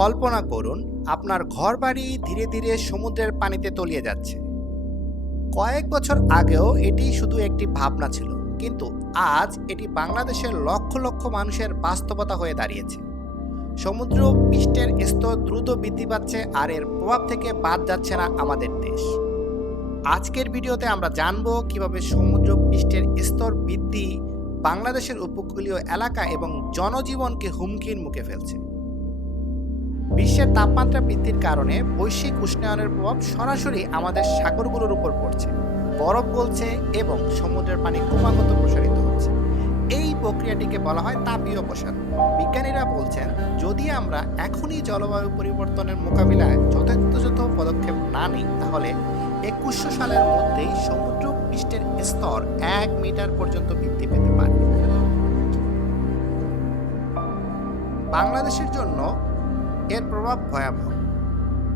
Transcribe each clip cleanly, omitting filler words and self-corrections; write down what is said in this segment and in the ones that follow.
কল্পনা করুন আপনার ঘরবাড়ি ধীরে ধীরে সমুদ্রের পানিতে তলিয়ে যাচ্ছে। কয়েক বছর আগেও এটি শুধু একটি ভাবনা ছিল, কিন্তু আজ এটি বাংলাদেশের লক্ষ লক্ষ মানুষের বাস্তবতা হয়ে দাঁড়িয়েছে। সমুদ্র পৃষ্ঠের স্তর দ্রুত বৃদ্ধি পাচ্ছে, আর এর প্রভাব থেকে বাদ যাচ্ছে না আমাদের দেশ। আজকের ভিডিওতে আমরা জানব কিভাবে সমুদ্র পৃষ্ঠের স্তর বৃদ্ধি বাংলাদেশের উপকূলীয় এলাকা এবং জনজীবনকে হুমকির মুখে ফেলছে। বিশ্বের তাপমাত্রা বৃদ্ধির কারণে বৈশ্বিক উষ্ণায়নের প্রভাব সরাসরি আমাদের সাগরগুলোর উপর পড়ছে। বরফ গলছে এবং সমুদ্রের পানি ক্রমাগত প্রসারিত হচ্ছে। এই প্রক্রিয়াটিকে বলা হয় তাপীয় প্রসারণ। বিজ্ঞানীরা বলছেন, যদি আমরা এখনই জলবায়ু পরিবর্তনের মোকাবিলায় যথাযথ পদক্ষেপ না নিই, তাহলে 2100 সালের মধ্যেই সমুদ্র পৃষ্ঠের স্তর 1 মিটার পর্যন্ত বৃদ্ধি পেতে পারে। বাংলাদেশের জন্য এর প্রভাব ভয়াবহ।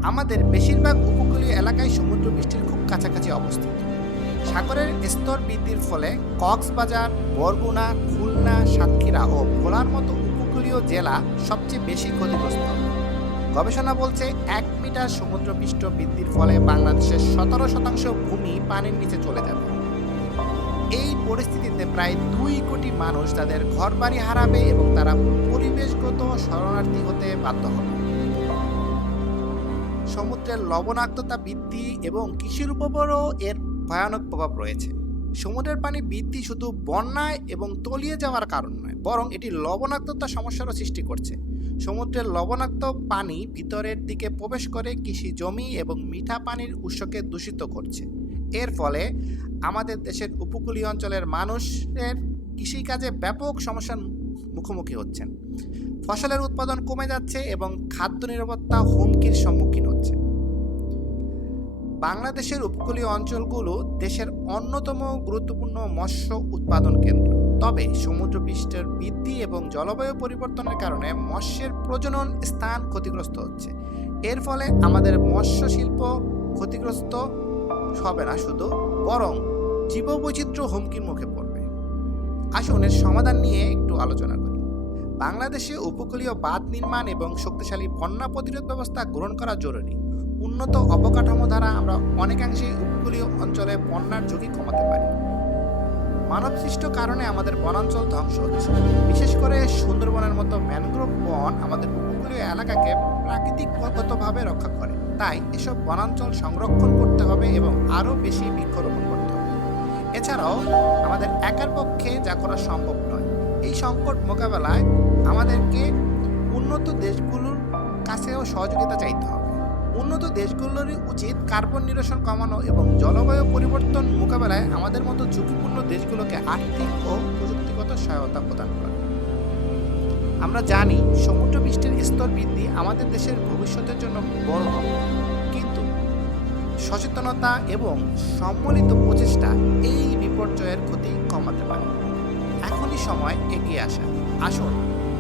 আমাদের বেশিরভাগ উপকূলীয় এলাকায় সমুদ্র পৃষ্ঠের খুব কাছাকাছি অবস্থিত। সাগরের স্তর বৃদ্ধির ফলে কক্সবাজার, বরগুনা, খুলনা, সাতক্ষীরা ও ভোলার মতো উপকূলীয় জেলা সবচেয়ে বেশি ক্ষতিগ্রস্ত হবে। গবেষণা বলছে 1 মিটার সমুদ্রপৃষ্ঠ বৃদ্ধির ফলে বাংলাদেশের 17% ভূমি পানির নিচে চলে যাবে। এই পরিস্থিতিতে প্রায় 2 কোটি মানুষ তাদের ঘরবাড়ি হারাবে এবং তারা পরিবেশগত শরণার্থী হতে বাধ্য হবে। সমুদ্রের লবণাক্ততা বৃদ্ধি এবং কৃষির উপরও এর ভয়ানক প্রভাব রয়েছে। সমুদ্রের পানি বৃদ্ধি শুধু বন্যায় এবং তলিয়ে যাওয়ার কারণ নয়, বরং এটি লবণাক্ততা সমস্যারও সৃষ্টি করছে। সমুদ্রের লবণাক্ত পানি ভিতরের দিকে প্রবেশ করে কৃষি জমি এবং মিঠা পানির উৎসকে দূষিত করছে। এর ফলে আমাদের দেশের উপকূলীয় অঞ্চলের মানুষের কৃষিকাজে ব্যাপক সমস্যার মুখোমুখি হচ্ছেন। ফসলের উৎপাদন কমে যাচ্ছে এবং খাদ্য নিরাপত্তা হুমকির সম্মুখীন হচ্ছে। বাংলাদেশের উপকূলীয় অঞ্চলগুলো দেশের অন্যতম গুরুত্বপূর্ণ মৎস্য উৎপাদন কেন্দ্র। তবে সমুদ্র পৃষ্ঠের বৃদ্ধি এবং জলবায়ু পরিবর্তনের কারণে মৎস্যের প্রজনন স্থান ক্ষতিগ্রস্ত হচ্ছে। এর ফলে আমাদের মৎস্য শিল্প ক্ষতিগ্রস্ত হবে না শুধু, বরং জীববৈচিত্র্য হুমকির মুখে পড়বে। আসুন এর সমাধান নিয়ে একটু আলোচনা করি। বাংলাদেশে উপকূলীয় বাঁধ নির্মাণ এবং শক্তিশালী বন্যা প্রতিরোধ ব্যবস্থা গ্রহণ করা জরুরি। উন্নত অবকাঠামো দ্বারা আমরা অনেকাংশেই উপকূলীয় অঞ্চলে বন্যার ঝুঁকি কমাতে পারি। মানবসৃষ্ট কারণে আমাদের বনাঞ্চল ধ্বংস হচ্ছে। বিশেষ করে সুন্দরবনের মতো ম্যানগ্রোভ বন আমাদের উপকূলীয় এলাকাকে প্রাকৃতিকগতভাবে রক্ষা করে। তাই এসব বনাঞ্চল সংরক্ষণ করতে হবে এবং আরও বেশি বৃক্ষরোপণ করতে হবে। এছাড়াও আমাদের একার পক্ষে যা করা সম্ভব নয়। এই সংকট মোকাবেলায় আমাদেরকে উন্নত দেশগুলোর কাছেও সহযোগিতা চাইতে হবে। উন্নত দেশগুলোরই উচিত কার্বন নিরসন কমানো এবং জলবায়ু পরিবর্তন মোকাবেলায় আমাদের মতো ঝুঁকিপূর্ণ দেশগুলোকে আর্থিক ও প্রযুক্তিগত সহায়তা প্রদান করা। আমরা জানি সমুদ্র পৃষ্ঠের স্তর বৃদ্ধি আমাদের দেশের ভবিষ্যতের জন্য বড় হবে, কিন্তু সচেতনতা এবং সম্মিলিত প্রচেষ্টা এই বিপর্যয়ের ক্ষতি কমাতে পারে। এখনই সময় এগিয়ে আসা। আসুন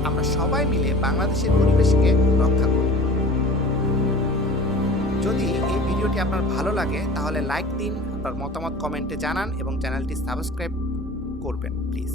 আমরা সবাই মিলে বাংলাদেশের পরিবেশকে রক্ষা করি। যদি এই ভিডিওটি আপনার ভালো লাগে তাহলে লাইক দিন, আপনার মতামত কমেন্টে জানান এবং চ্যানেলটি সাবস্ক্রাইব করবেন প্লিজ।